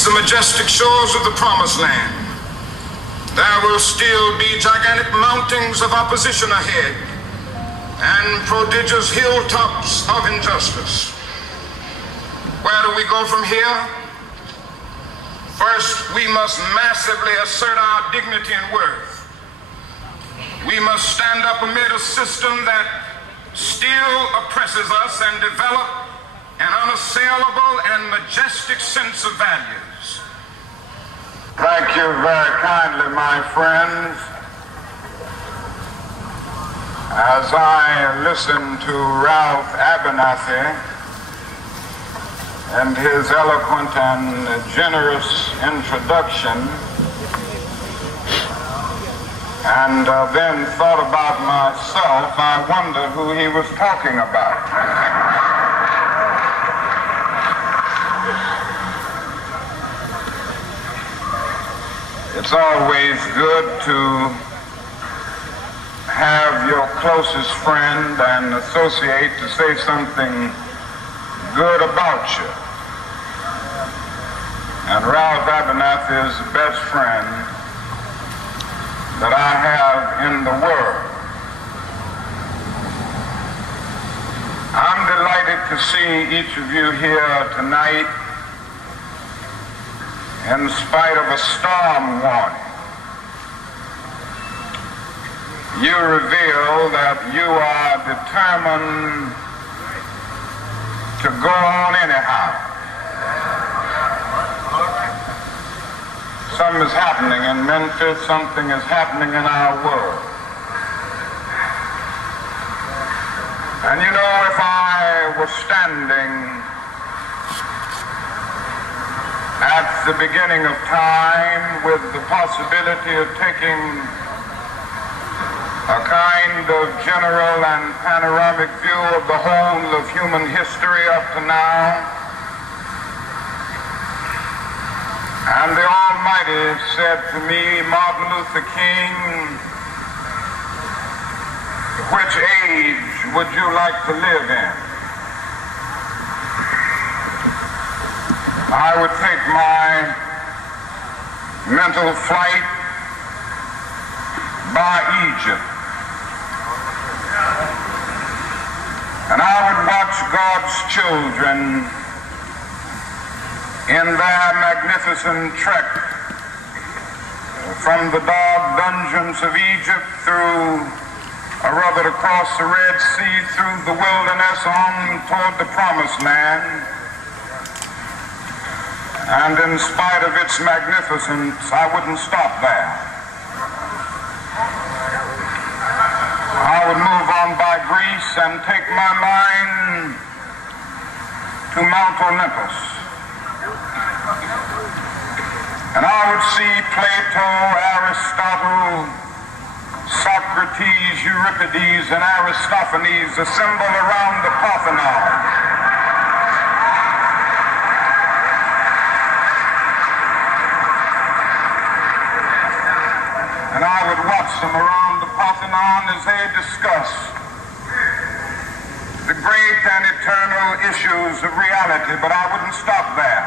The majestic shores of the promised land, there will still be gigantic mountains of opposition ahead and prodigious hilltops of injustice. Where do we go from here? First, we must massively assert our dignity and worth. We must stand up amid a system that still oppresses us and develop an unassailable and majestic sense of values. Thank you very kindly, my friends. As I listen to Ralph Abernathy and his eloquent and generous introduction, and then thought about myself, I wondered who he was talking about. It's always good to have your closest friend and associate to say something good about you. And Ralph Abernathy is the best friend that I have in the world. I'm delighted to see each of you here tonight in spite of a storm warning. You reveal that you are determined to go on anyhow. Something is happening in Memphis, something is happening in our world. And you know, if I was standing at the beginning of time with the possibility of taking a kind of general and panoramic view of the whole of human history up to now, and the Almighty said to me, Martin Luther King, which age would you like to live in? I would take my mental flight by Egypt. And I would watch God's children in their magnificent trek from the dark dungeons of Egypt through a rugged across the Red Sea, through the wilderness on toward the promised land. And in spite of its magnificence, I wouldn't stop there. I would move on by Greece and take my mind to Mount Olympus. And I would see Plato, Aristotle, Socrates, Euripides, and Aristophanes assembled around the Parthenon. And I would watch them around the Parthenon as they discussed the great and eternal issues of reality, but I wouldn't stop there.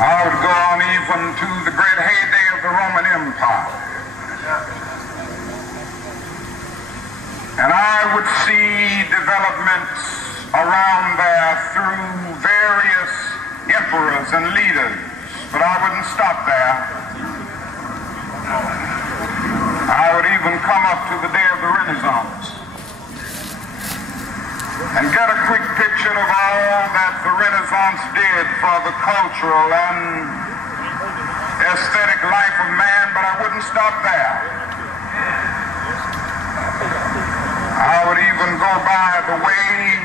I would go on even to the great heyday of the Roman Empire. And I would see developments around there through various emperors and leaders. But I wouldn't stop there. I would even come up to the day of the Renaissance and get a quick picture of all that the Renaissance did for the cultural and aesthetic life of man, but I wouldn't stop there. I would even go by the way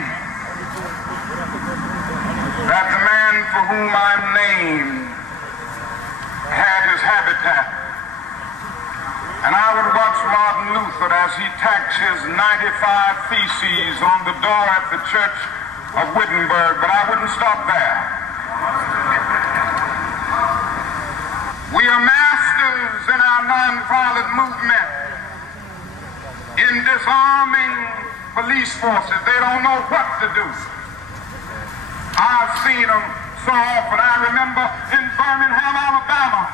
that the man for whom I'm named had his habitat. And I would watch Martin Luther as he tacked his 95 theses on the door at the church of Wittenberg, but I wouldn't stop there. We are masters in our nonviolent movement in disarming police forces. They don't know what to do. I've seen them so often. I remember in Birmingham, Alabama,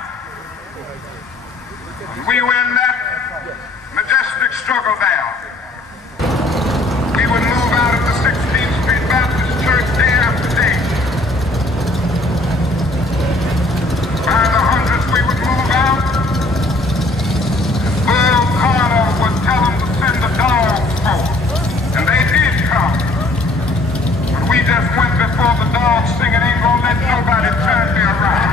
we were in that majestic struggle there. We would move out of the 16th Street Baptist Church day after day. By the hundreds we would move out. Bull Carter would tell them to send the dogs forth. And they did come. But we just went before the dogs singing, ain't gonna let nobody turn me around.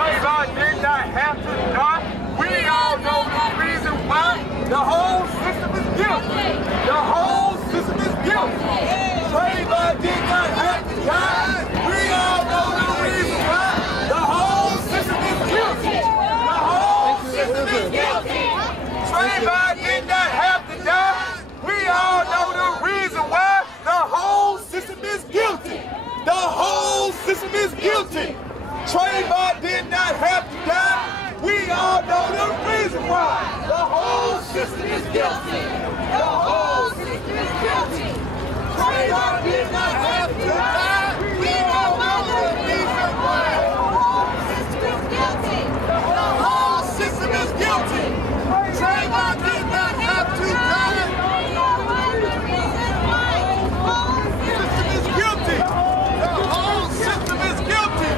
Trayvon did not have to die. We all know the reason why. The whole system is guilty. The whole system is guilty. Trayvon did not have to die. We all know the reason why. The whole system is guilty. The whole system is guilty. Trayvon did not have to die. We all know the reason why. The whole system is guilty. The whole system is guilty. Trayvon did not have to die. We all know the reason why. The whole system is guilty. Trayvon did not have to die. The system is guilty. The whole system is guilty.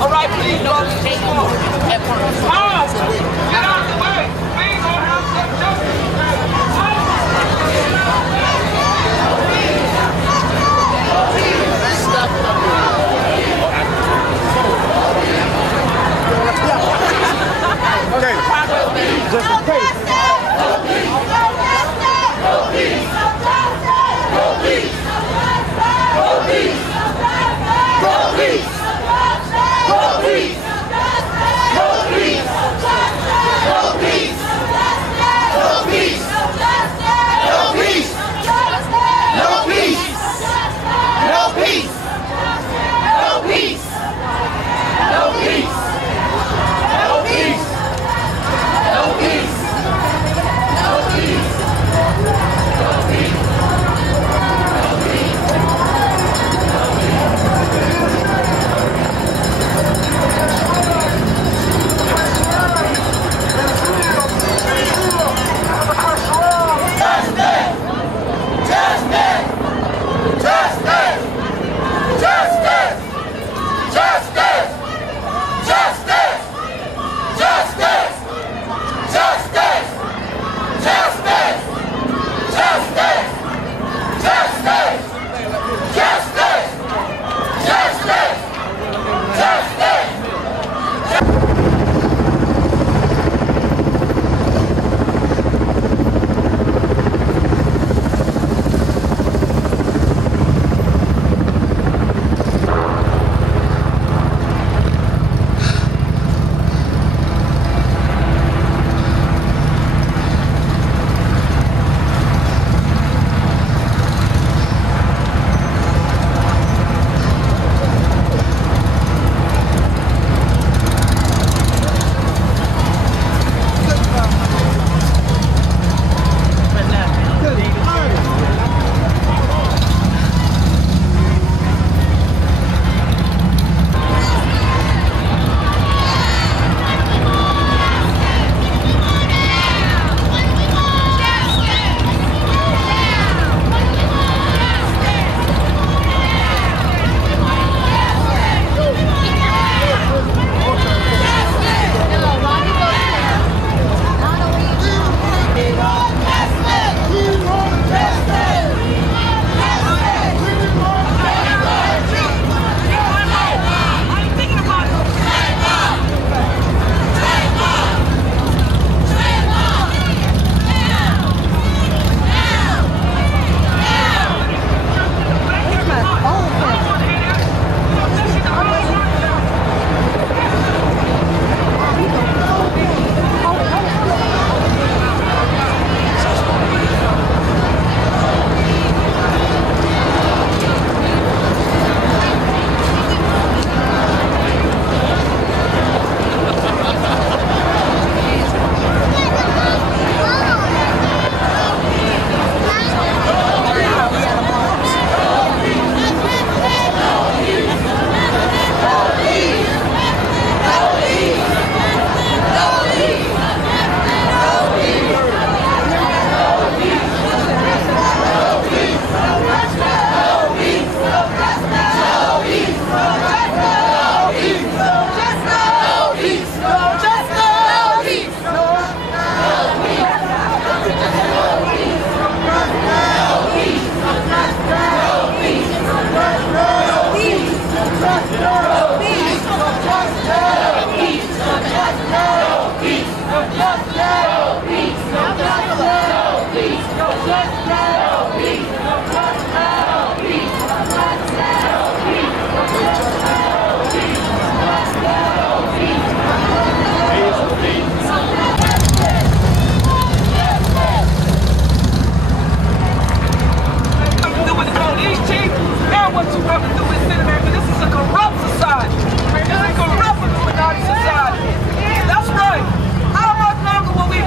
All right, please, dogs, take off. Get out of the way. We ain't gonna have some justice. Stop. That's right. How much longer will we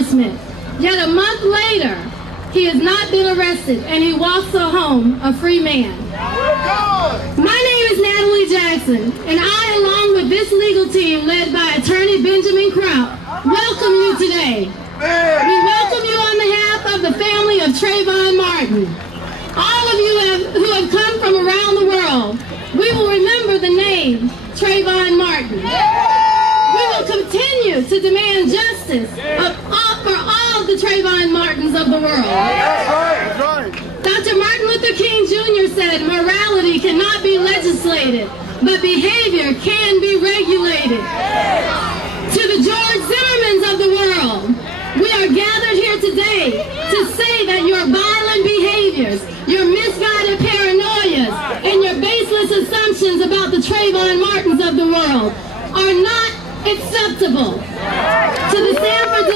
enforcement. Yet a month later, he has not been arrested and he walks home a free man. My name is Natalie Jackson, and I, along with this legal team led by attorney Benjamin Kraut, welcome you today. We welcome you on behalf of the family of Trayvon Martin. All of you who have come from around the world, we will remember the name Trayvon Martin. We will continue to demand justice for all the Trayvon Martins of the world. Dr. Martin Luther King Jr. said, morality cannot be legislated, but behavior can be regulated. To the George Zimmermans of the world, we are gathered here today to say that your violent behaviors, your misguided paranoias, and your baseless assumptions about the Trayvon Martins of the world are not acceptable. To the Sanford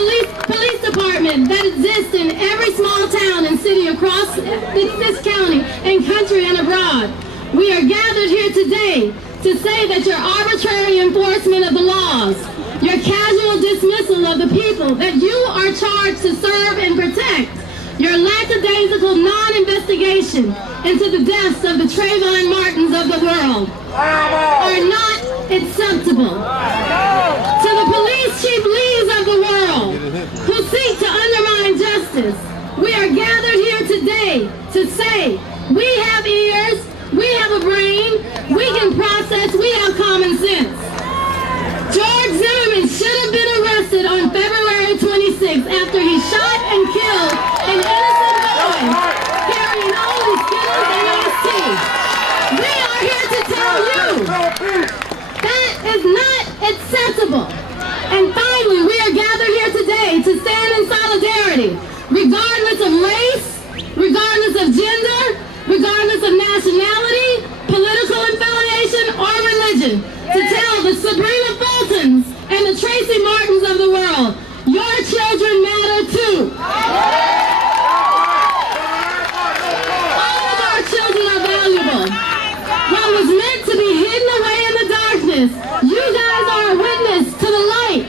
Police Department that exists in every small town and city across this county and country and abroad, we are gathered here today to say that your arbitrary enforcement of the laws, your casual dismissal of the people that you are charged to serve and protect, your lackadaisical non-investigation into the deaths of the Trayvon Martins of the world are not acceptable. To the police chief leads of the world who seek to undermine justice, we are gathered here today to say we have ears, we have a brain, we can process, we have common sense. George Zimmerman should have been arrested on February 26th after he shot and killed an innocent boy carrying only Skittles and iced tea. We are here to tell you that is not acceptable. And finally, we are gathered here today to stand in solidarity, regardless of race, regardless of gender, regardless of nationality, political affiliation, or religion, to tell the Sabrina Fultons and the Tracy Martins of the world, your children matter too. All of our children are valuable. What was meant to be hidden away in the darkness, you guys are a witness to the light.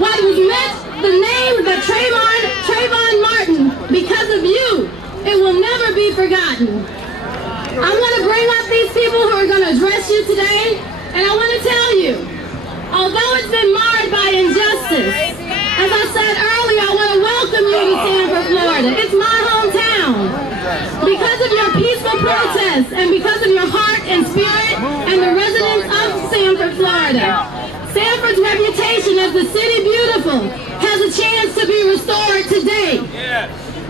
What was meant, the name that Trayvon Martin, because of you, it will never be forgotten. I want to bring up these people who are going to address you today, and I want to tell you, although it's been marred by injustice, as I said earlier, I want to welcome you to Sanford, Florida. It's my hometown. Because of your peaceful protests and because of your heart and spirit and the residents of Sanford, Florida, Sanford's reputation as the city beautiful has a chance to be restored today.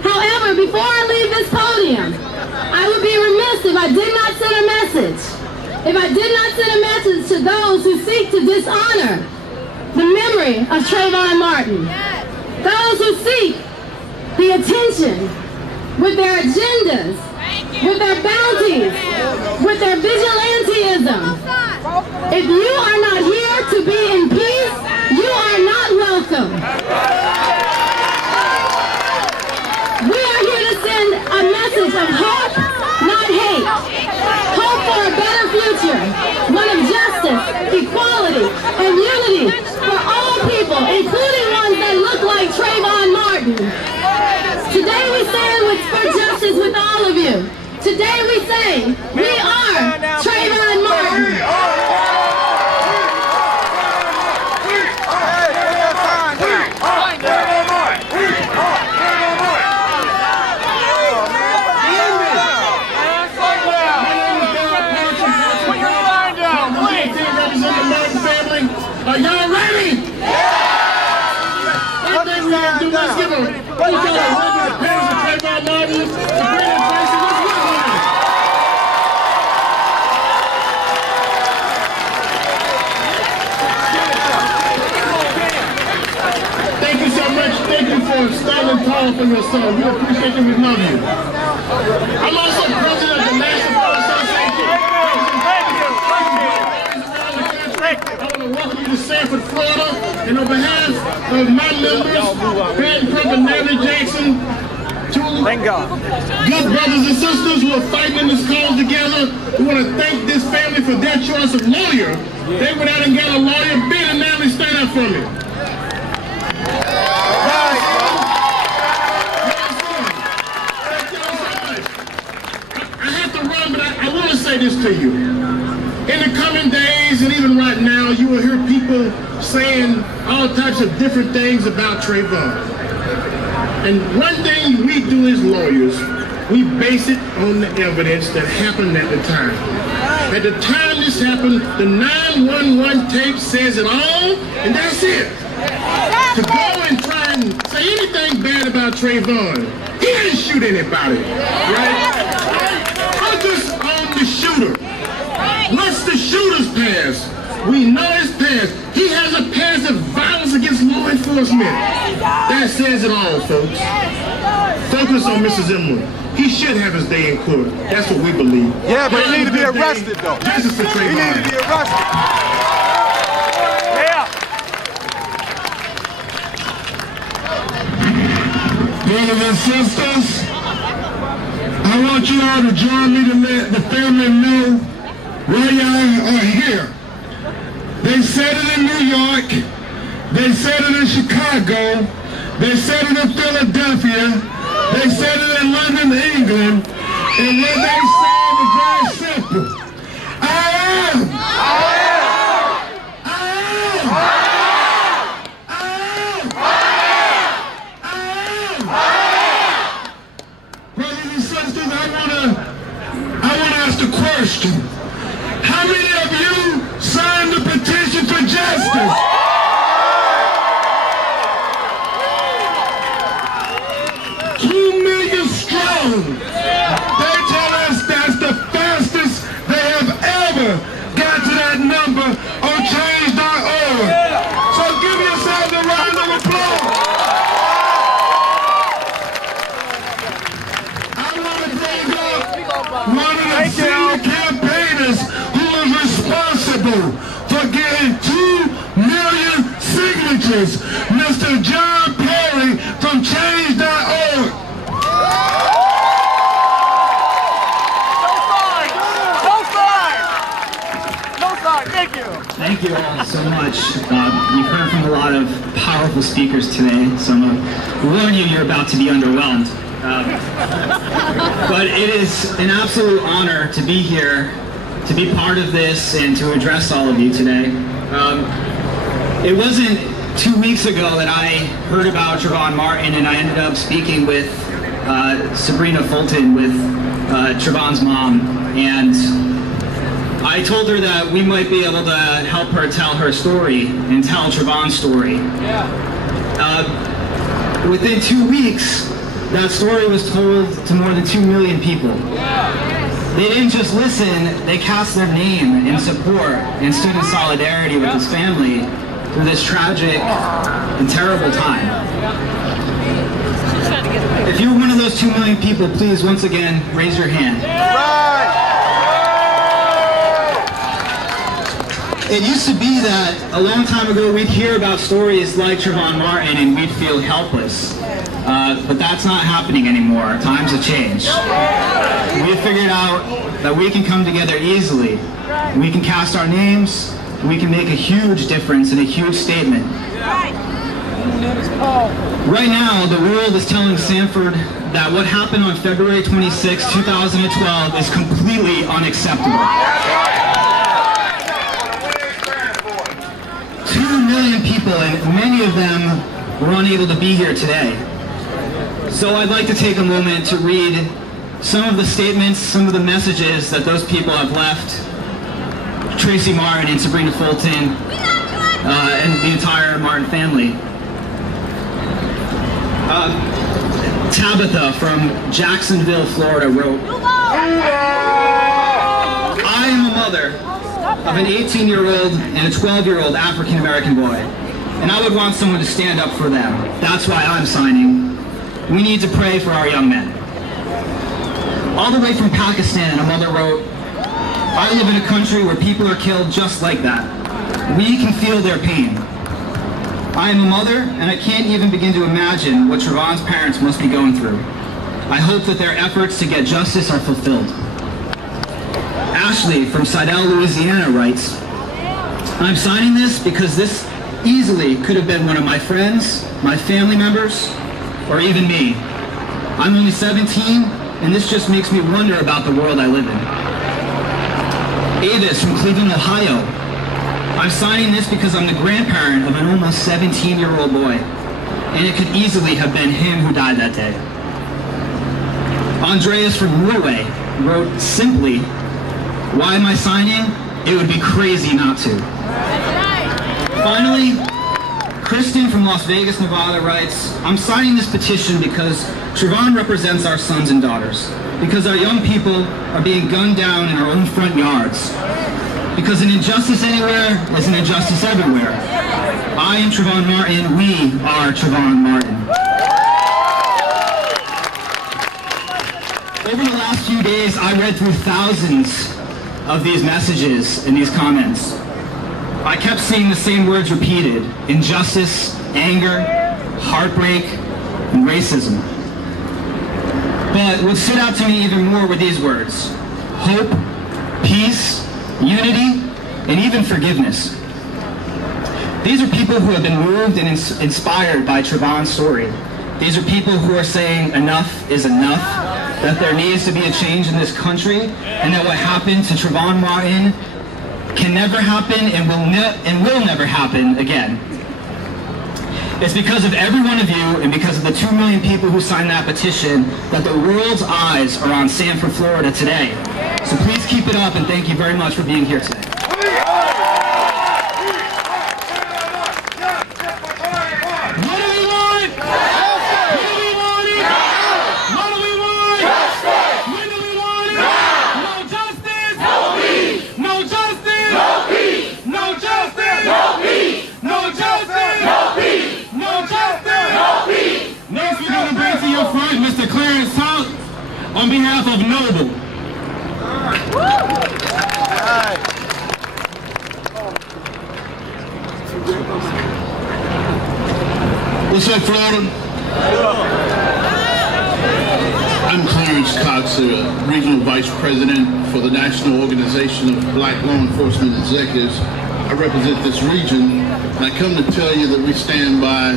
However, before I leave this podium, I would be remiss if I did not send a message. If I did not send a message to those who seek to dishonor the memory of Trayvon Martin, those who seek the attention with their agendas, with their bounties, with their vigilantism. If you are not here to be in peace, you are not welcome. We are here to send a message of hope, not hate. Hope for a better future, one of justice, equality, and unity for all people, including ones that look like Trayvon Martin. Today we stand for justice with all of you. Today we say, we are Trayvon Martin. Are y'all ready? What they gonna do? Let's give them. What you got? The parents of Trayvon Martin, the great Tracy. Let's welcome them. Thank you so much. Thank you for standing tall for your son. We appreciate you. We love you. I'm also president of the National Association. I want to welcome you to Sanford, Florida, and on behalf of my members, Ben and Natalie Jackson, two good brothers and sisters who are fighting in this cause together, we want to thank this family for their choice of lawyer. They went out and got a lawyer. Ben and Natalie, stand up for me. say this to you. In the coming days, and even right now, you will hear people saying all types of different things about Trayvon. And one thing we do as lawyers, we base it on the evidence that happened at the time. At the time this happened, the 911 tape says it all, and that's it. To go and try and say anything bad about Trayvon, he didn't shoot anybody, right? Focus on the shooter. What's the shooter's past? We know his past. He has a past of violence against law enforcement. That says it all, folks. Focus on Mr. Zimmerman. He should have his day in court. That's what we believe. Yeah, but he need to be arrested, though. Justice for Trayvon. He need to be arrested. Yeah. Brothers and sisters, I want you all to join me to let the family know why y'all are here. They said it in New York, they said it in Chicago, they said it in Philadelphia, they said it in London, England, and what they said was very simple. I am. Brothers and sisters, I wanna ask the question. How many of you signed the petition for justice? 2 million strong. They tell us that's the fastest they have ever got to that number on change.org. So give yourselves a round of applause. I want to bring up one of the senior campaigners who is responsible for getting 2 million signatures, Mr. John Perry from change.org. Thank you all so much. You've heard from a lot of powerful speakers today, so I'm going to warn you, you're about to be underwhelmed. But it is an absolute honor to be here, to be part of this, and to address all of you today. It wasn't 2 weeks ago that I heard about Trayvon Martin, and I ended up speaking with Sabrina Fulton, with Trayvon's mom, and I told her that we might be able to help her tell her story and tell Trayvon's story. Within 2 weeks, that story was told to more than 2 million people. They didn't just listen, they cast their name in support and stood in solidarity with his family through this tragic and terrible time. If you're one of those 2 million people, please once again raise your hand. It used to be that a long time ago we'd hear about stories like Trayvon Martin and we'd feel helpless. But that's not happening anymore. Times have changed. We figured out that we can come together easily. We can cast our names. We can make a huge difference and a huge statement. Right now, the world is telling Sanford that what happened on February 26, 2012 is completely unacceptable. 2 million people, and many of them were unable to be here today. So I'd like to take a moment to read some of the statements, some of the messages that those people have left. Tracy Martin and Sabrina Fulton and the entire Martin family. Tabitha from Jacksonville, Florida wrote, I am a mother of an 18-year-old and a 12-year-old African-American boy, and I would want someone to stand up for them. That's why I'm signing. We need to pray for our young men. All the way from Pakistan, a mother wrote, I live in a country where people are killed just like that. We can feel their pain. I am a mother, and I can't even begin to imagine what Trayvon's parents must be going through. I hope that their efforts to get justice are fulfilled. Ashley from Sidell, Louisiana writes, I'm signing this because this easily could have been one of my friends, my family members, or even me. I'm only 17, and this just makes me wonder about the world I live in. Avis from Cleveland, Ohio. I'm signing this because I'm the grandparent of an almost 17-year-old boy, and it could easily have been him who died that day. Andreas from Norway wrote simply, why am I signing? It would be crazy not to. Finally, Kristen from Las Vegas, Nevada writes, I'm signing this petition because Trayvon represents our sons and daughters, because our young people are being gunned down in our own front yards, because an injustice anywhere is an injustice everywhere. I am Trayvon Martin, we are Trayvon Martin. Over the last few days, I read through thousands of these messages and these comments. I kept seeing the same words repeated: injustice, anger, heartbreak, and racism. But what stood out to me even more were these words: hope, peace, unity, and even forgiveness. These are people who have been moved and inspired by Trayvon's story. These are people who are saying enough is enough, that there needs to be a change in this country, and that what happened to Trayvon Martin can never happen and will never happen again. It's because of every one of you and because of the 2 million people who signed that petition that the world's eyes are on Sanford, Florida today. So please keep it up, and thank you very much for being here today. On behalf of Noble. What's up, Florida? I'm Clarence Cox, Regional Vice President for the National Organization of Black Law Enforcement Executives. I represent this region, and I come to tell you that we stand by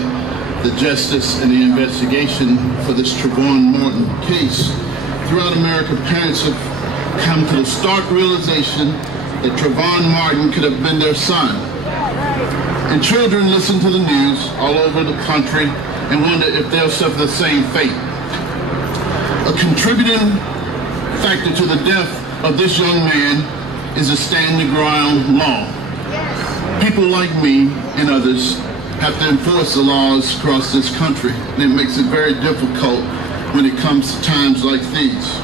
the justice and the investigation for this Trayvon Martin case. Throughout America, parents have come to the stark realization that Trayvon Martin could have been their son. And children listen to the news all over the country and wonder if they'll suffer the same fate. A contributing factor to the death of this young man is a stand-the-ground law. People like me and others have to enforce the laws across this country, and it makes it very difficult when it comes to times like these.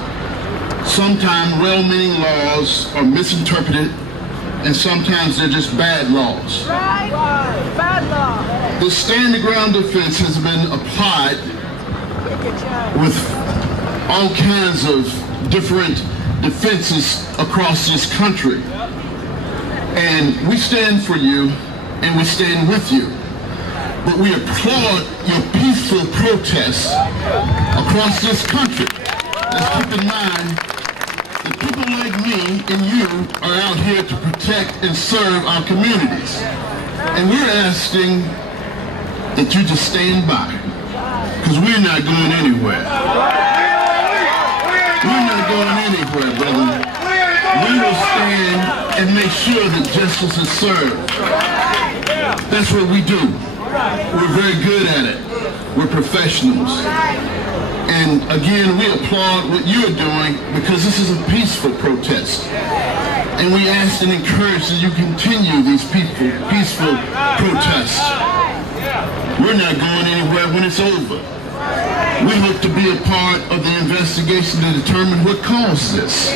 Sometimes well-meaning laws are misinterpreted, and sometimes they're just bad laws. Bad law. The stand-the-ground defense has been applied with all kinds of different defenses across this country. And we stand for you, and we stand with you. But we applaud your peaceful protests across this country. Let's keep in mind that people like me and you are out here to protect and serve our communities. And we're asking that you just stand by, because we're not going anywhere. We're not going anywhere, brother. We will stand and make sure that justice is served. That's what we do. We're very good at it. We're professionals. And again, we applaud what you're doing because this is a peaceful protest. And we ask and encourage that you continue these peaceful protests. We're not going anywhere when it's over. We hope to be a part of the investigation to determine what caused this.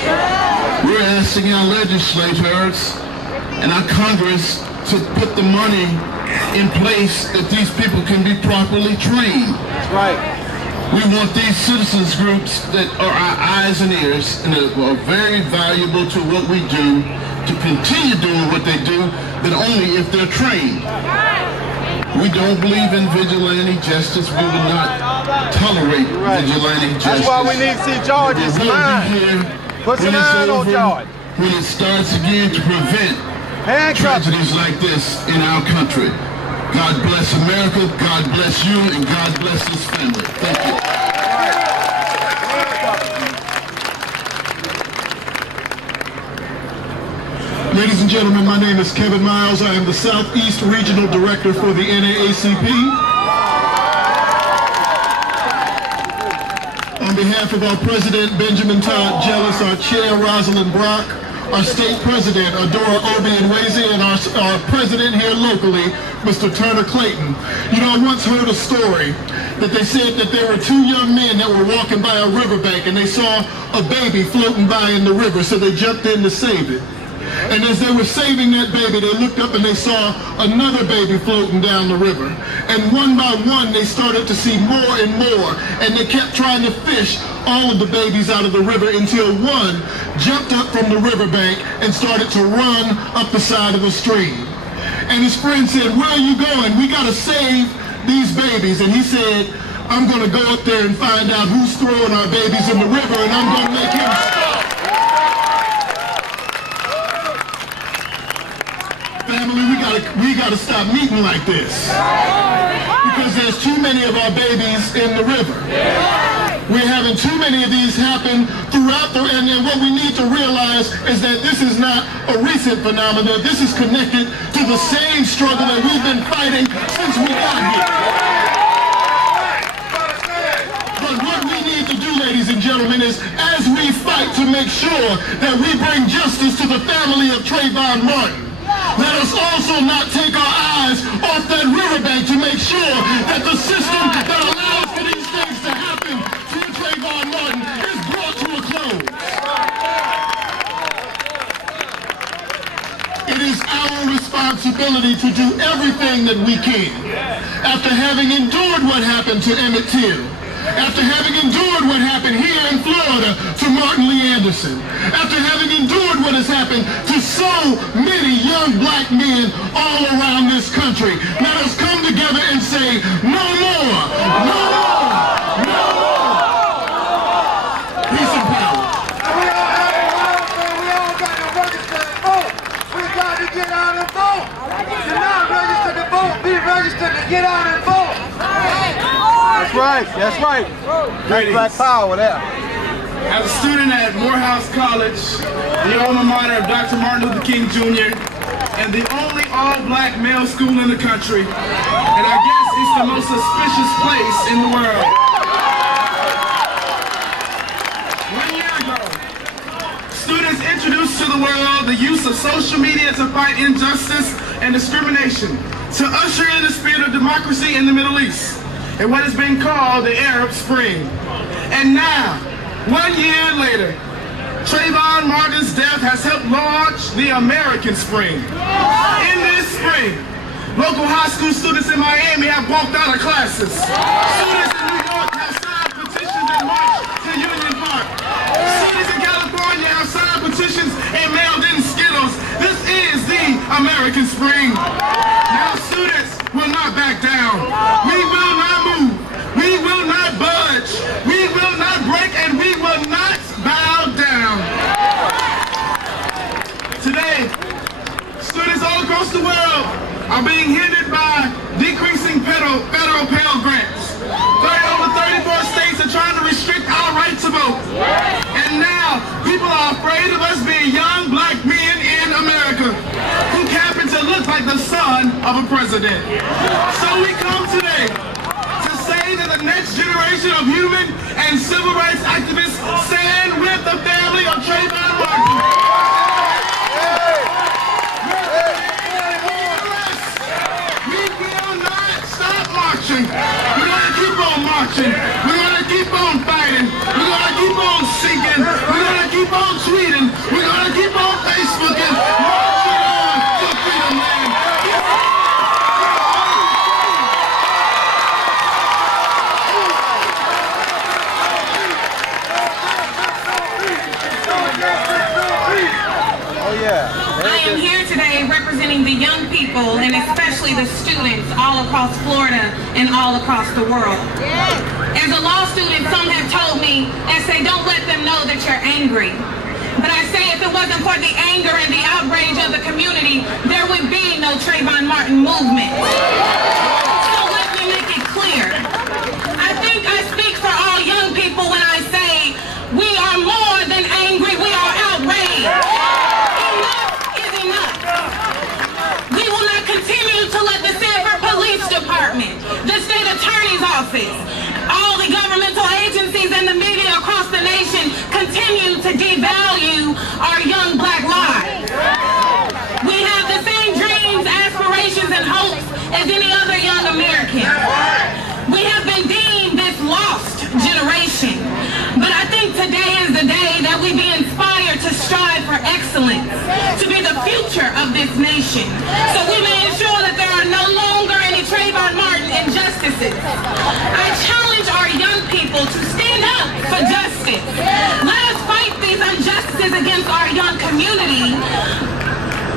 We're asking our legislators and our Congress to put the money in place that these people can be properly trained. That's right. We want these citizens groups that are our eyes and ears and are very valuable to what we do to continue doing what they do, but only if they're trained. We don't believe in vigilante justice. We will not tolerate vigilante justice. That's why we need to see George's mind. Put some iron on George. When it starts again to prevent tragedies like this in our country. God bless America, God bless you, and God bless this family. Thank you. Ladies and gentlemen, my name is Kevin Miles. I am the Southeast Regional Director for the NAACP. On behalf of our President, Benjamin Todd Jellis, our Chair, Rosalind Brock, our State President, Adora Obi-Nweze, and our President here locally, Mr. Turner Clayton. You know, I once heard a story that they said that there were two young men that were walking by a riverbank and they saw a baby floating by in the river, so they jumped in to save it. And as they were saving that baby, they looked up and they saw another baby floating down the river. And one by one, they started to see more and more. And they kept trying to fish all of the babies out of the river until one jumped up from the riverbank and started to run up the side of the stream. And his friend said, "Where are you going? We got to save these babies." And he said, "I'm going to go up there and find out who's throwing our babies in the river, and I'm going to make him stop." Family, we gotta stop meeting like this, because there's too many of our babies in the river. We're having too many of these happen throughout and then what we need to realize is that this is not a recent phenomenon. This is connected to the same struggle that we've been fighting since we got here. But what we need to do, ladies and gentlemen, is as we fight to make sure that we bring justice to the family of Trayvon Martin, let us also not take our eyes off that riverbank to make sure that the system that allows for these things to happen to Trayvon Martin is brought to a close. It is our responsibility to do everything that we can. After having endured what happened to Emmett Till, after having endured what happened here in Florida to Martin Lee Anderson, after having endured what has happened to so many young black men all around this country, let us come together and say, no more, no more, no more. Peace and power. We all got to register to vote. We got to get out and vote. If you're not registered to vote, be registered to get out and vote. That's right, that's right. That's black power there. As a student at Morehouse College, the alma mater of Dr. Martin Luther King Jr., and the only all-black male school in the country, and I guess it's the most suspicious place in the world. 1 year ago, students introduced to the world the use of social media to fight injustice and discrimination, to usher in the spirit of democracy in the Middle East, and what has been called the Arab Spring. And now, 1 year later, Trayvon Martin's death has helped launch the American Spring. In this spring, local high school students in Miami have walked out of classes. Students in New York have signed petitions and marched to Union Park. Students in California have signed petitions and mailed in Skittles. This is the American Spring. Now students will not back down. We will not move. We will not budge. We will not break, and we will not bow down. Today, students all across the world are being hindered by decreasing federal Pell Grants. Over 34 states are trying to restrict our right to vote. And now, people are afraid of us being young black men in America who happen to look like the son of a president. So we come today to say that the next generation of human and civil rights activists stand with the family of Trayvon Martin. We will not stop marching. We're going to keep on marching. We're going to keep on fighting. We're going to keep on singing. We're going to keep on tweeting. We're going to keep on Facebooking. Marching on to freedom land. I am here today representing the young people and especially the students all across Florida and all across the world. As a law student, some have told me and say, don't let them know that you're angry. But I say if it wasn't for the anger and the outrage of the community, there would be no Trayvon Martin movement. So let me make it clear. I think I speak for all young people when I say we are more than angry, we are outraged. Enough is enough. continue to devalue our young black lives. We have the same dreams, aspirations, and hopes as any other young American. We have been deemed this lost generation, but I think today is the day that we be inspired to strive for excellence, to be the future of this nation, so we may ensure that there are no longer any Trayvon Martin injustices. I challenge our young people to stand up for justice. Let us fight these injustices against our young community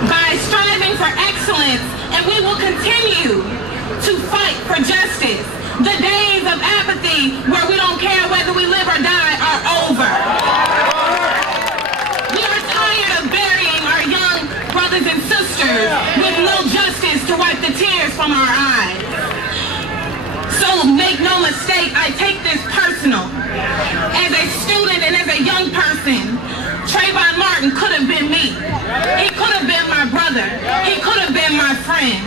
by striving for excellence, and we will continue to fight for justice. The days of apathy, where we don't care whether we live or die, are over. We are tired of burying our young brothers and sisters with no justice to wipe the tears from our eyes. So make no mistake, I take this personal. As a student and as a young person, Trayvon Martin could have been me. He could have been my brother. He could have been my friend.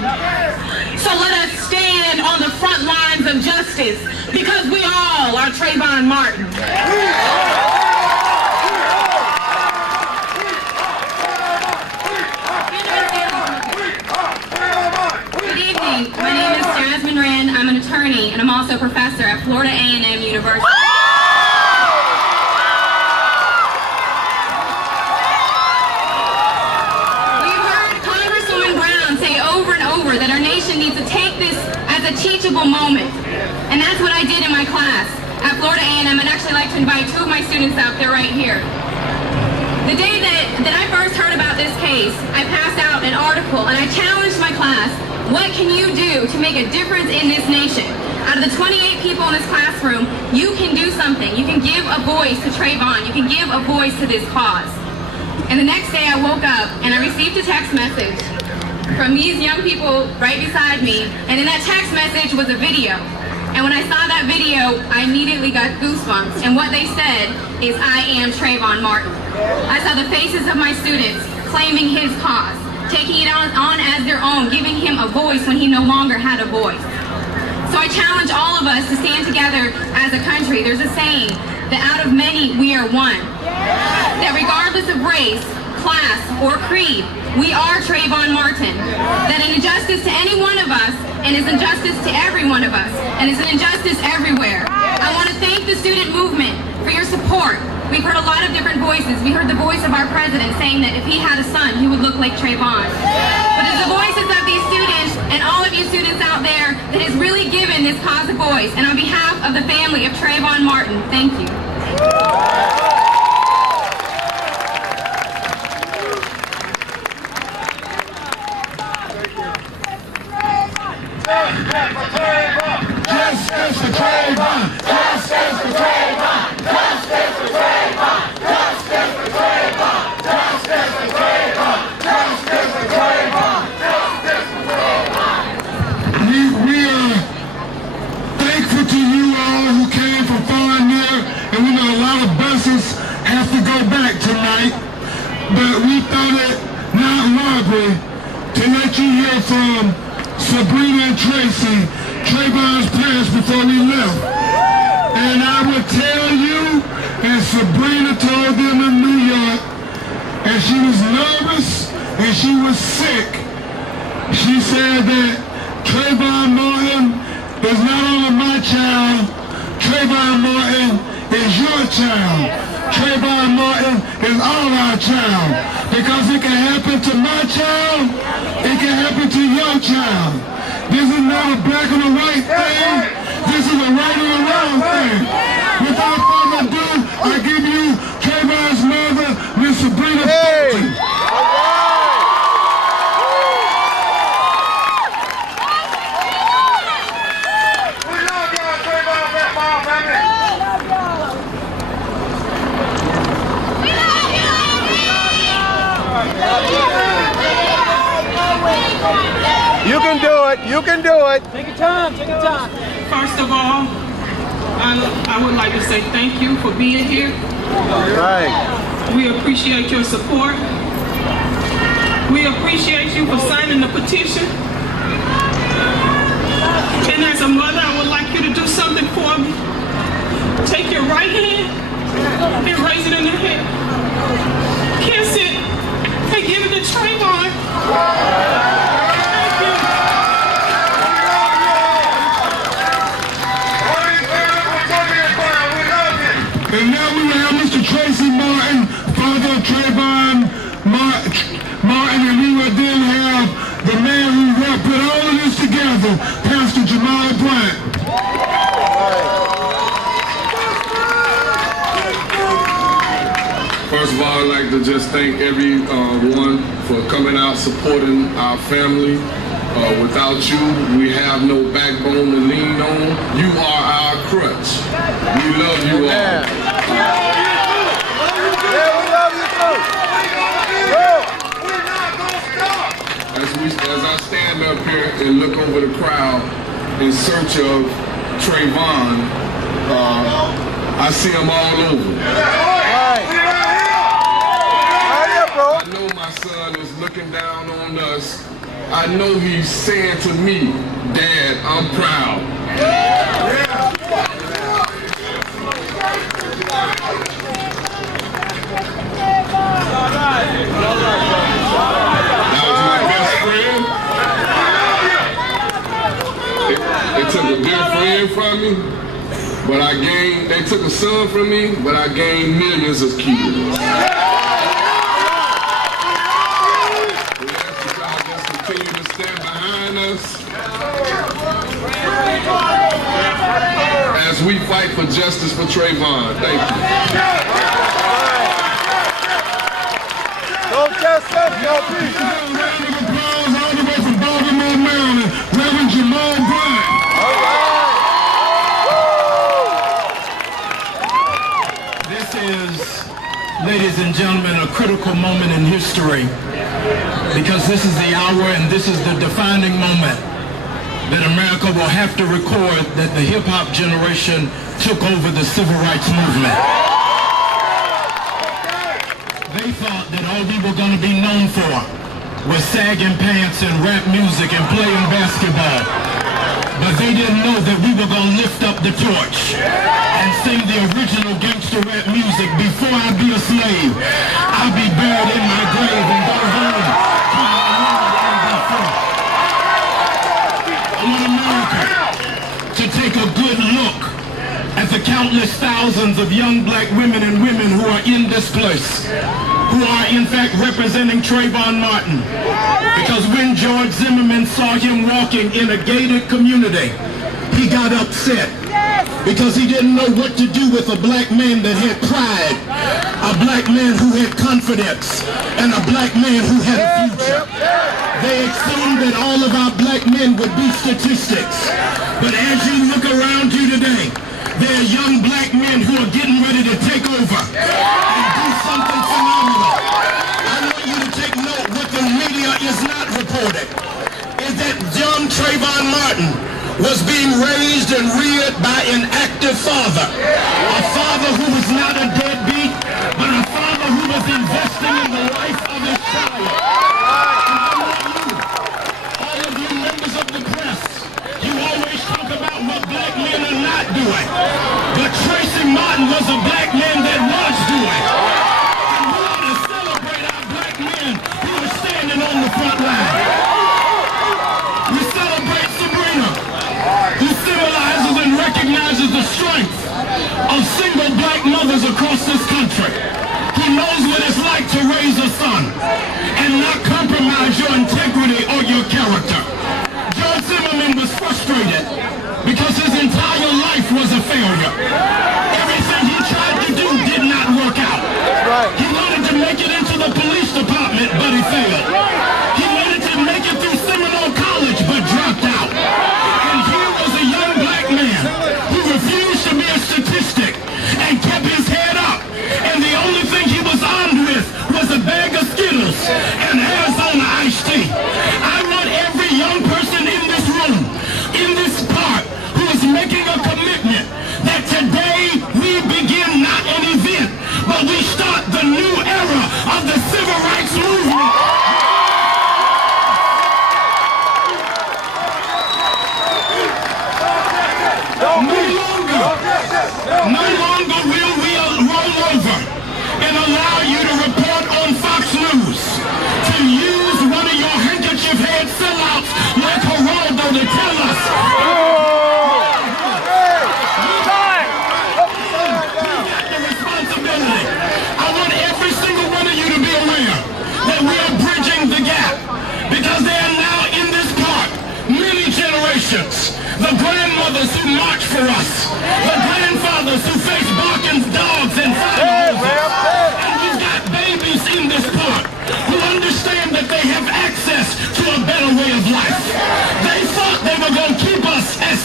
So let us stand on the front lines of justice, because we all are Trayvon Martin. Good evening. My name is Jasmine Wren. I'm an attorney, and I'm also a professor at Florida A&M University. That our nation needs to take this as a teachable moment. And that's what I did in my class at Florida A&M. I'd actually like to invite two of my students out there right here. The day that I first heard about this case, I passed out an article and I challenged my class, what can you do to make a difference in this nation? Out of the 28 people in this classroom, you can do something. You can give a voice to Trayvon. You can give a voice to this cause. And the next day I woke up and I received a text message from these young people right beside me, and in that text message was a video. And when I saw that video, I immediately got goosebumps, and what they said is, I am Trayvon Martin. I saw the faces of my students claiming his cause, taking it on as their own, giving him a voice when he no longer had a voice. So I challenge all of us to stand together as a country. There's a saying that out of many, we are one. That regardless of race, class, or creed, we are Trayvon Martin. That an injustice to any one of us, and is injustice to every one of us, and is an injustice everywhere. I want to thank the student movement for your support. We've heard a lot of different voices. We heard the voice of our president saying that if he had a son, he would look like Trayvon. But it's the voices of these students, and all of you students out there, that has really given this cause a voice. And on behalf of the family of Trayvon Martin, thank you. Justice for Trayvon! Justice for Trayvon! Justice for Trayvon! Justice for Trayvon! Justice for Trayvon! Justice for Trayvon! Justice for Trayvon! We are thankful to you all who came from far and near, and we know a lot of buses have to go back tonight, but we thought it not robbery to let you hear from Sabrina and Tracy, Trayvon's parents, before we left. And I would tell you, and Sabrina told them in New York, and she was nervous and she was sick. She said that Trayvon Martin is not only my child, Trayvon Martin is your child. Trayvon Martin is all our child. Because it can happen to my child, it can happen to your child. This is not a black and a white thing. This is a right and a wrong thing. Without further ado, I give you Trayvon's mother, Miss Sabrina Fulton. We love y'all, Trayvon, family. You can do it. You can do it. Take your time. Take your time. First of all, I would like to say thank you for being here. Right. We appreciate your support. We appreciate you for signing the petition. And as a mother, I would like you to do something for me. Take your right hand and raising in their head. Kiss it and give it to Trayvon. Thank you. And now we have Mr. Tracy Martin, father of Trayvon Martin, and we will then have the man who put all of this together, Pastor Jamal Bryant. First of all, I'd like to just thank everyone for coming out, supporting our family. Without you, we have no backbone to lean on. You are our crutch. We love you all. Yeah, we love you too. As I stand up here and look over the crowd in search of Trayvon, I see him all over. I know my son is looking down on us. I know he's saying to me, Dad, I'm proud. That was my best friend. They took a dear friend from me, but they took a son from me, but I gained millions of kids. Continue to stand behind us as we fight for justice for Trayvon. Thank you. Don't just let no peace. A round of applause all the way from Baltimore, Maryland, Reverend Jamal Bryant. All right. This is, ladies and gentlemen, a critical moment in history, because this is the hour and this is the defining moment that America will have to record that the hip-hop generation took over the civil rights movement. They thought that all we were going to be known for was sagging pants and rap music and playing basketball. But they didn't know that we were going to lift up the torch and sing the original gangster rap music. Before I be a slave, I'll be buried in my grave and go home. I want America to take a good look at the countless thousands of young black women and women who are in this place, who are in fact representing Trayvon Martin. Because when George Zimmerman saw him walking in a gated community, he got upset because he didn't know what to do with a black man that had pride, a black man who had confidence, and a black man who had a future. They assumed that all of our black men would be statistics. But as you look around you today, there are young black men who are getting ready to take over and do something phenomenal. I want you to take note. What the media is not reporting is that young Trayvon Martin was being raised and reared by an active father. A father who was not a deadbeat, but a father who was investing in the life of his child. All of you members of the press, you always talk about what black men are not doing. But Tracy Martin was a black man that was doing. And we ought to celebrate our black men who are standing on the front line. We celebrate Sabrina, who symbolizes and recognizes the strength of single black mothers across this country. He knows what it's like to raise a son and not compromise your integrity or your character. George Zimmerman was frustrated because his entire life was a failure. Everything he tried to do did not work out. He wanted to make it into the police department, but he failed. He wanted to make it through Seminole College, but dropped out. And here was a young black man who refused to be a statistic and kept his head up. And the only thing he was armed with was a bag of Skittles and Arizona iced tea. I want every young person in this room, in this park, who is making a commitment that today we begin not an event, but we start the new era of the civil rights movement.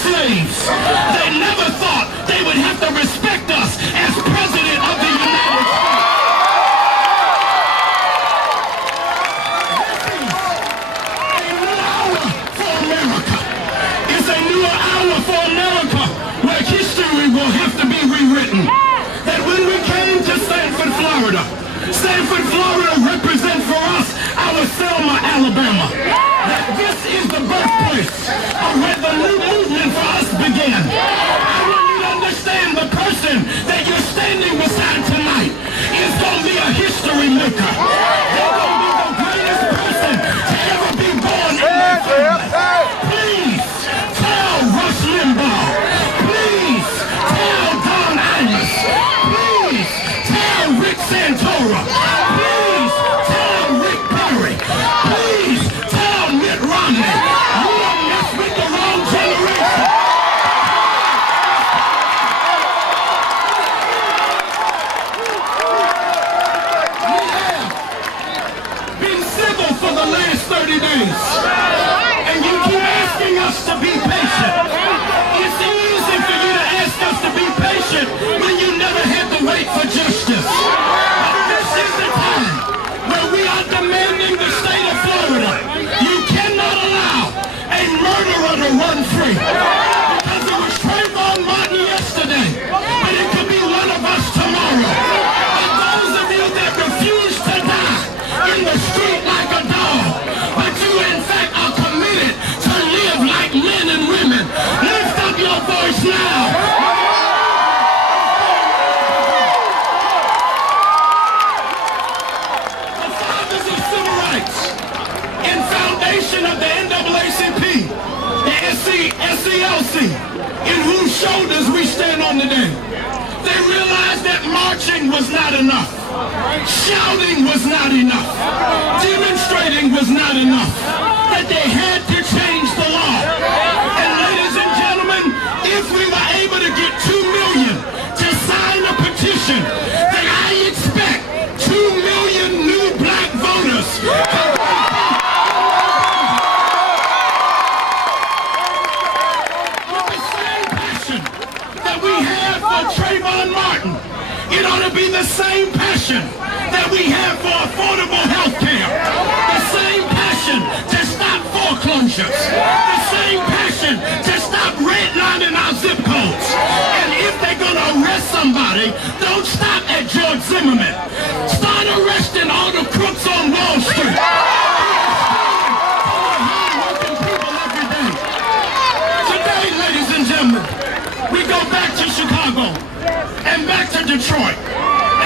slaves. They never thought they would have to respect us as President of the United States. For America, where history will have to be rewritten. That when we came to Sanford, Florida represents for us our Selma, Alabama. That this is the birthplace of where the new movement for us began. I want you to understand the person that you're standing beside tonight is going to be a history maker. They're going to be the greatest person to ever be born in this family. Please tell Rush Limbaugh. Please tell Don Imus. Please tell Rick Santora. Please tell Rick Perry. Please tell Mitt Romney. You don't mess with the wrong generation. We have been civil for the last 30 days. And you keep asking us to be patient. It's easy for you to ask us to be patient when you never had to wait for justice. But this is the time where we are demanding the state of Florida. You cannot allow a murderer to run free. Because it was Trayvon Martin yesterday, but it could be one of us tomorrow. And those of you that refuse to die in the street like a dog, but you in fact are committed to live like men and women, lift up your voice now. The fathers of civil rights and foundation of the NAACP, the SCLC, in whose shoulders we stand on today, they realized that marching was not enough. Shouting was not enough. Demonstrating was not enough. That they had to change the law. And ladies and gentlemen, if we were able to get 2 million to sign a petition, then I expect 2 million new black voters. With the same passion that we have for Trayvon Martin, it ought to be the same passion that we have for affordable health care. The same passion to stop foreclosures. The same passion to stop redlining our zip codes. And if they're going to arrest somebody, don't stop at George Zimmerman. Start arresting all the crooks on Wall Street. Today, ladies and gentlemen, we go back to Chicago, and back to Detroit,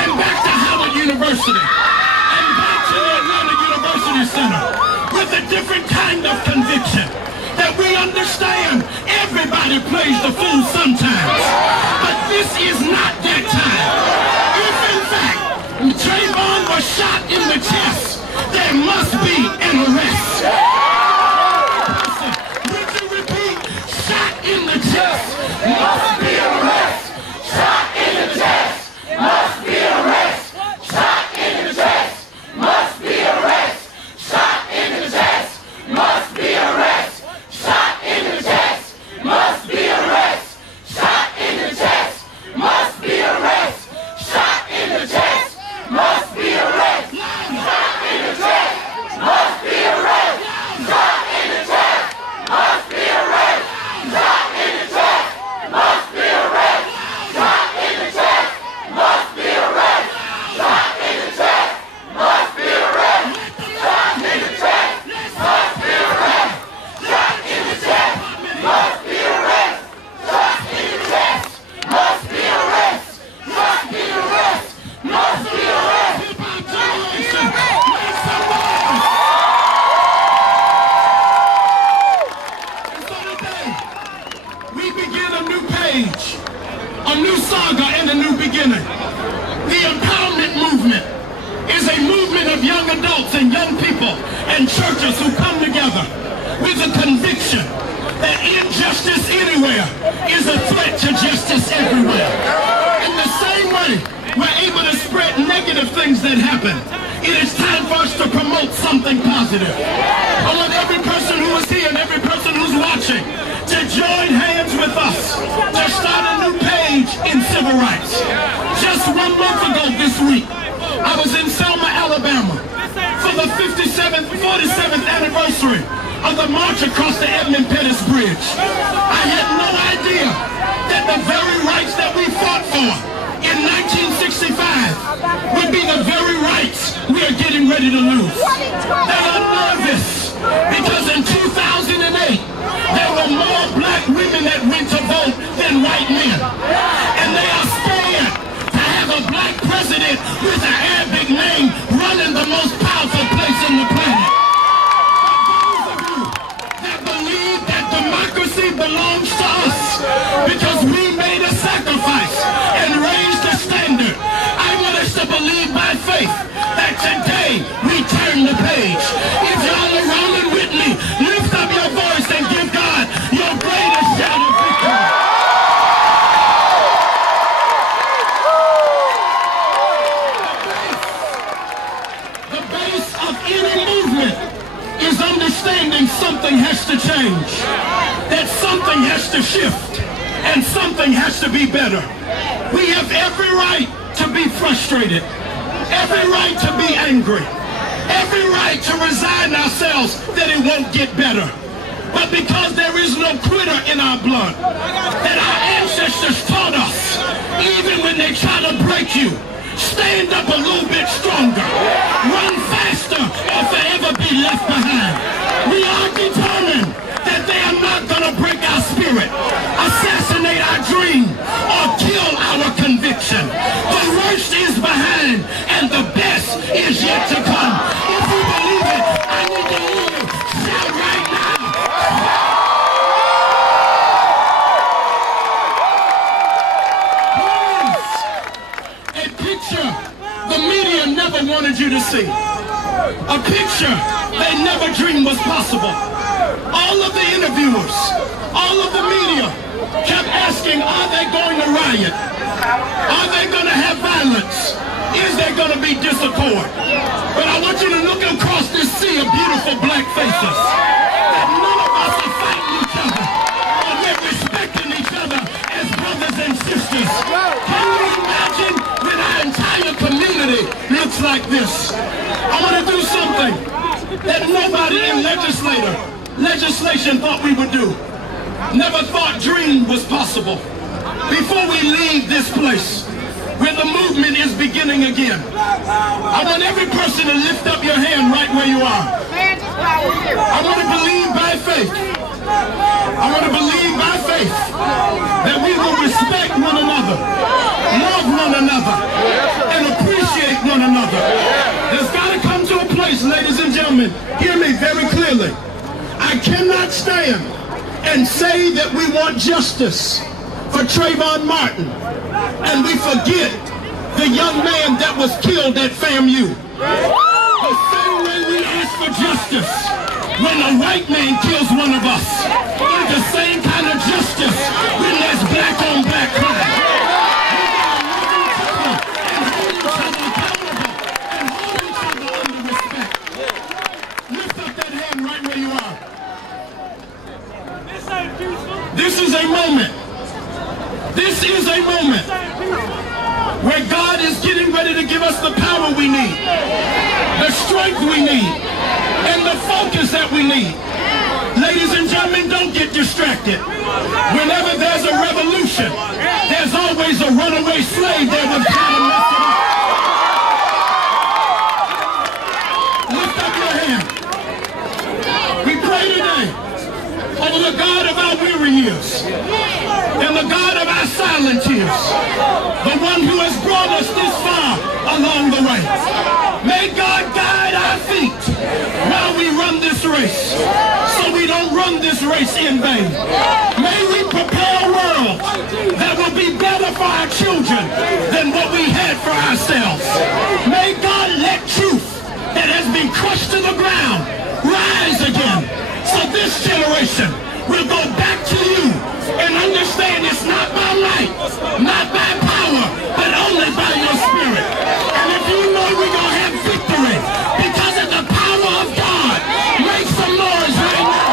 and back to Howard University, and back to the Atlanta University Center, with a different kind of conviction, that we understand everybody plays the fool sometimes, but this is not that time. If in fact Trayvon was shot in the chest, there must be an arrest. Would you repeat? Shot in the chest, must be an arrest. Shot in the chest, must be an arrest. Shot in the chest, must be an arrest. Shot in the chest, must be an arrest. Shot in the chest, must be an arrest. Shot in the chest, must be an arrest. Shot in the chest, must be an arrest. Shot in the chest, must be an arrest. Shot in the chest, must be an arrest. Shot in the chest, must be an arrest. Shot in the chest, must be an arrest. Shot in the chest, must be an arrest. Shot in the chest, must be an arrest. Shot in the chest, must be an arrest. Shot in the chest, must be an arrest. Shot in the chest, must be an arrest. Hip-hop generation, make some noise. And so today, we begin a new page, a new saga, and a new beginning. The empowerment movement is a movement of young adults and young people and churches who come together with a conviction that injustice anywhere is a threat to justice everywhere. In the same way we're able to spread negative things that happen, it is time for us to promote something positive. I want every person who is here and every person who's watching to join hands with us to start a new page in civil rights. Just 1 month ago this week, I was in Selma, Alabama for the 47th anniversary of the march across the Edmund Pettus Bridge. I had no idea that the very rights that we fought for in 1965 would be the very rights we are getting ready to lose. They are nervous because in 2008, there were more black women that went to vote than white men. And they are scared to have a black president with an Arabic name running the most powerful place on the planet. Democracy belongs to us because we made a sacrifice and raised the standard. I want us to believe by faith that today we turn the page. If y'all are rolling with me, lift up your voice and give God your greatest shout of victory. The base of any movement is understanding something has to change, that something has to shift, and something has to be better. We have every right to be frustrated, every right to be angry, every right to resign ourselves that it won't get better. But because there is no quitter in our blood, that our ancestors taught us, even when they try to break you, stand up a little bit stronger, run faster, or forever be left behind. We are determined that they are not going to break our spirit, assassinate our dream, or kill our conviction. The worst is behind, and the best is yet to come. If you believe it, I need to hear you shout right now. Please, a picture the media never wanted you to see. A picture they never dreamed was possible. All of the interviewers, all of the media kept asking, are they going to riot? Are they going to have violence? Is there going to be discord? But I want you to look across this sea of beautiful black faces. That none of us are fighting each other, but we're respecting each other as brothers and sisters. Can you imagine when our entire community looks like this? I want to do something that nobody in legislation thought we would do. Never thought dream was possible. Before we leave this place, where the movement is beginning again, I want every person to lift up your hand right where you are. I want to believe by faith. I want to believe by faith that we will respect one another, love one another, and appreciate one another. There's got to come to a place, ladies and gentlemen, hear me very clearly. I cannot stand and say that we want justice for Trayvon Martin, and we forget the young man that was killed at FAMU. The same way we ask for justice when a white man kills one of us, is the same kind of justice when there's black on black crime. We gotta love each other and hold each other accountable and hold each other under respect. Lift up that hand right where you are. This is a moment. This is a moment where God is getting ready to give us the power we need, the strength we need, and the focus that we need. Ladies and gentlemen, don't get distracted. Whenever there's a revolution, there's always a runaway slave that was trying to mess it up. Lift up your hand. We pray today over the God of our weary years and the God of our silent tears, the one who has brought us this far along the way. May God guide our feet while we run this race, so we don't run this race in vain. May we prepare a world that will be better for our children than what we had for ourselves. May God let truth that has been crushed to the ground rise again, so this generation will go back to you and understand it's not by might, not by power, but only by your spirit. And if you know we're going to have victory because of the power of God, make some noise right now.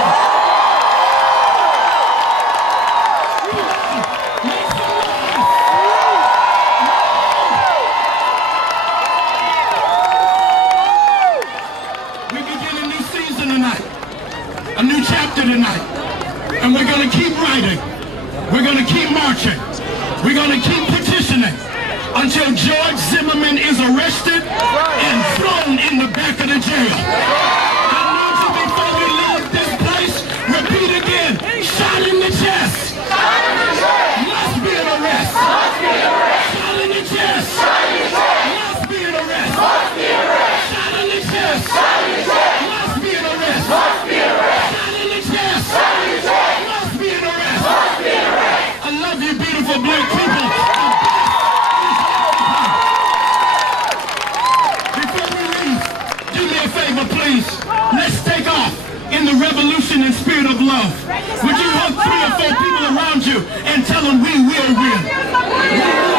tonight. A new chapter tonight. And we're going to keep writing. We're going to keep marching. We're going to keep petitioning until George Zimmerman is arrested and thrown in the back of the jail. I need you, before we leave this place, repeat again, shot in the chest. Must be an arrest. Shot in the chest. Must be an arrest. Shot in the chest. Must be an arrest. Shot in the chest. Must be an arrest. I love you, beautiful black people. Before we leave, do me a favor, please. Let's take off in the revolution and spirit of love. Would you hug 3 or 4 people around you and tell them we will win?